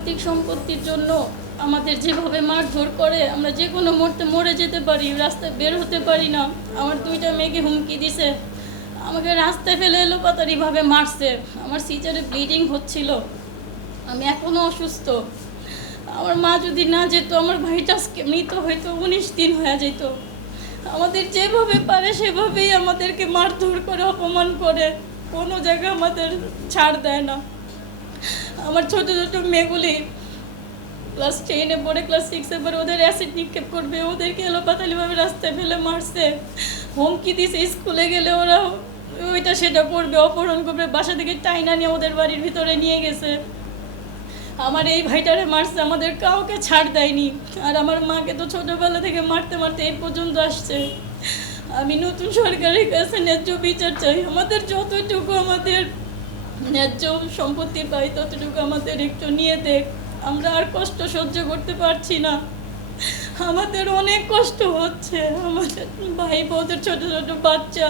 আর্থিক সম্পত্তির জন্য আমাদের যেভাবে মারধর করে আমরা যে কোনো মুহূর্তে মরে যেতে পারি, রাস্তায় বের হতে পারি না। আমার দুইটা মেয়েকে হুমকি দিছে, আমাকে রাস্তায় ফেলে এলোপাতাড়িভাবে মারছে। আমার সিজারে ব্লিডিং হচ্ছিল, আমি এখনও অসুস্থ। আমার মা যদি না যেত, আমার ভাইটা আজকে মৃত হয়তো 19 দিন হয়ে যেত। আমাদের যেভাবে পারে সেভাবেই আমাদেরকে মারধর করে, অপমান করে, কোনো জায়গায় আমাদের ছাড় দেয় না। আমার ছোট ছোট মেয়েগুলি ক্লাস 10-এ পড়ে, ক্লাস 6-এ পড়ে, ওদের অ্যাসিড নিক্ষেপ করবে, ওদেরকে এলোপাতাড়িভাবে রাস্তায় ফেলে মারছে। হুমকি দিছে স্কুলে গেলে ওরা ওইটা সেটা করবে, অপহরণ করবে, বাসা থেকে টাইনা নিয়ে ওদের বাড়ির ভিতরে নিয়ে গেছে। আমার এই ভাইটারে মারছে, আমাদের কাউকে ছাড় দেয়নি। আর আমার মাকে তো ছোটোবেলা থেকে মারতে মারতে এই পর্যন্ত আসছে। আমি নতুন সরকারের কাছে ন্যায্য বিচার চাই। আমাদের যতটুকু আমাদের ন্যায্য সম্পত্তি পাই ততটুকু আমাদের একটু নিয়ে দেখ। আমরা আর কষ্ট সহ্য করতে পারছি না, আমাদের অনেক কষ্ট হচ্ছে। আমাদের ভাই বোনদের ছোট ছোট বাচ্চা,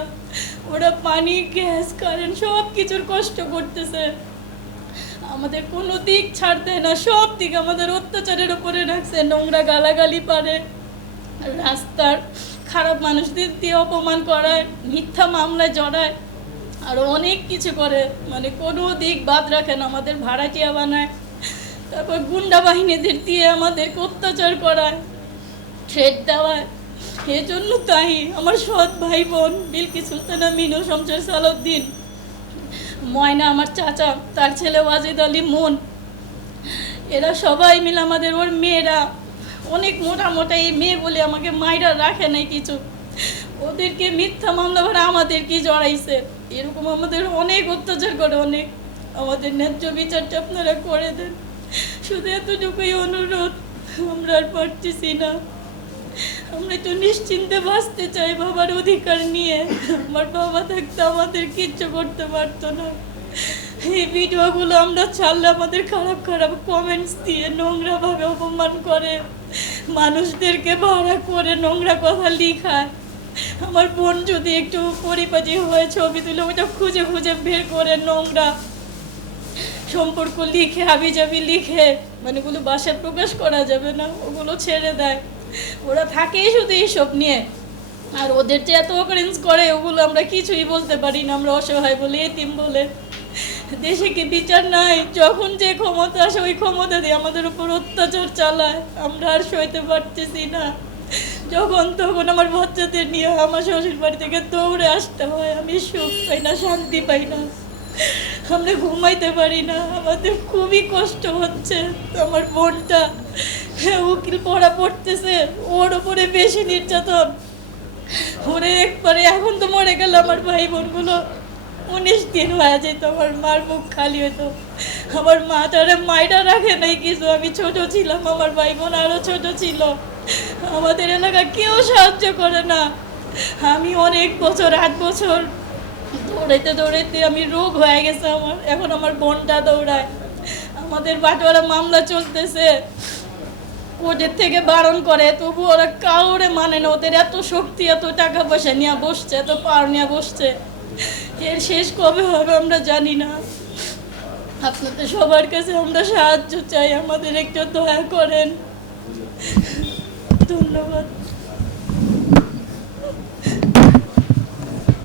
ওরা পানি, গ্যাস, কারেন্ট সব কিছুর কষ্ট করতেছে। আমাদের কোনো দিক ছাড় দেয় না, সব দিক আমাদের অত্যাচারের উপরে রাখছে। নোংরা গালাগালি পারে, রাস্তার খারাপ মানুষদের দিয়ে অপমান করায়, মিথ্যা মামলায় জড়ায়, আরও অনেক কিছু করে। মানে কোনো দিক বাদ রাখে না, আমাদের ভাড়াটিয়া বানায়, তারপর গুন্ডা বাহিনীদের দিয়ে আমাদেরকে অত্যাচার করায়, থ্রেট দেওয়ায়। এজন্য তাই আমার সৎ ভাই বোন বিলকিস সুলতানা, মিনু, শমশের সালাউদ্দিন, ময়না, আমার চাচা, তার ছেলে ওয়াজিদ আলী, মন, এরা সবাই মিলে আমাদের, ওর মেয়েরা অনেক মোটা মোটা, এই মেয়ে বলে আমাকে মাইরা রাখে নাই কিছু, ওদেরকে মিথ্যা মামলা ভরে আমাদেরকে জড়াইছে। এরকম আমাদের অনেক অত্যাচার করে, অনেক। আমাদের ন্যায্য বিচারটা আপনারা করে দেন, শুধু এতটুকুই অনুরোধ। আমরা আর পারতেছি না, আমরা একটু নিশ্চিন্তে বাঁচতে চাই বাবার অধিকার নিয়ে। আমার বাবা থাকতে আমাদের কিচ্ছু করতে পারতো না। এই ভিডিওগুলো আমরা ছাড়লে আমাদের খারাপ খারাপ কমেন্টস দিয়ে নোংরাভাবে অপমান করে, মানুষদেরকে ভাড়া করে নোংরা কথা লিখায়। আমার বোন যদি একটু পরিপাটি হয়ে ছবি তুলে ওইটা খুঁজে খুঁজে বের করে নোংরা সম্পর্ক লিখে, হাবিজাবি লিখে, মানে ওগুলো বাসায় প্রকাশ করা যাবে না, ওগুলো ছেড়ে দেয়। ওরা থাকেই শুধু এইসব নিয়ে, আর ওদের যে এত অকারেন্স করে ওগুলো আমরা কিছুই বলতে পারি না। আমরা অসহায় বলে, এতিম বলে। দেশে কি বিচার নাই? যখন যে ক্ষমতা আসে ওই ক্ষমতা দিয়ে আমাদের উপর অত্যাচার চালায়, আমরা আর সইতে পারতেছি না। যখন তখন আমার বাচ্চাদের নিয়ে আমার শ্বশুর বাড়ি থেকে দৌড়ে আসতে হয়। আমি সুখ পাই না, শান্তি পাই না, আমরা ঘুমাইতে পারি না, আমাদের খুবই কষ্ট হচ্ছে। আমার বোনটা উকিল পড়া পড়তেছে, ওর ওপরে বেশি নির্যাতন। ওরে একবারে এখন তো মরে গেল আমার ভাই বোনগুলো, 19 দিন হয়ে যেত, আমার মার মুখ খালি হতো। আমার মা তারা মাইটা রাখে নাই কিছু, আমি ছোট ছিলাম, আমার ভাই বোন আরও ছোট ছিল। আমাদের এলাকা কেউ সাহায্য করে না। আমি অনেক বছর, 8 বছর দৌড়াইতে দৌড়াইতে আমি রোগ হয়ে গেছে আমার। এখন আমার বোনটা দৌড়ায়। আমাদের বাটোয়ারা মামলা চলতেছে, কোর্টের থেকে বারণ করে, তবু ওরা কাউরে মানে না। ওদের এত শক্তি, এত টাকা পয়সা নিয়ে বসছে, এত পাওয়ার নিয়ে বসছে, এর শেষ কবে হবে আমরা জানি না। আপনাদের সবার কাছে আমরা সাহায্য চাই, আমাদের একটু দয়া করেন।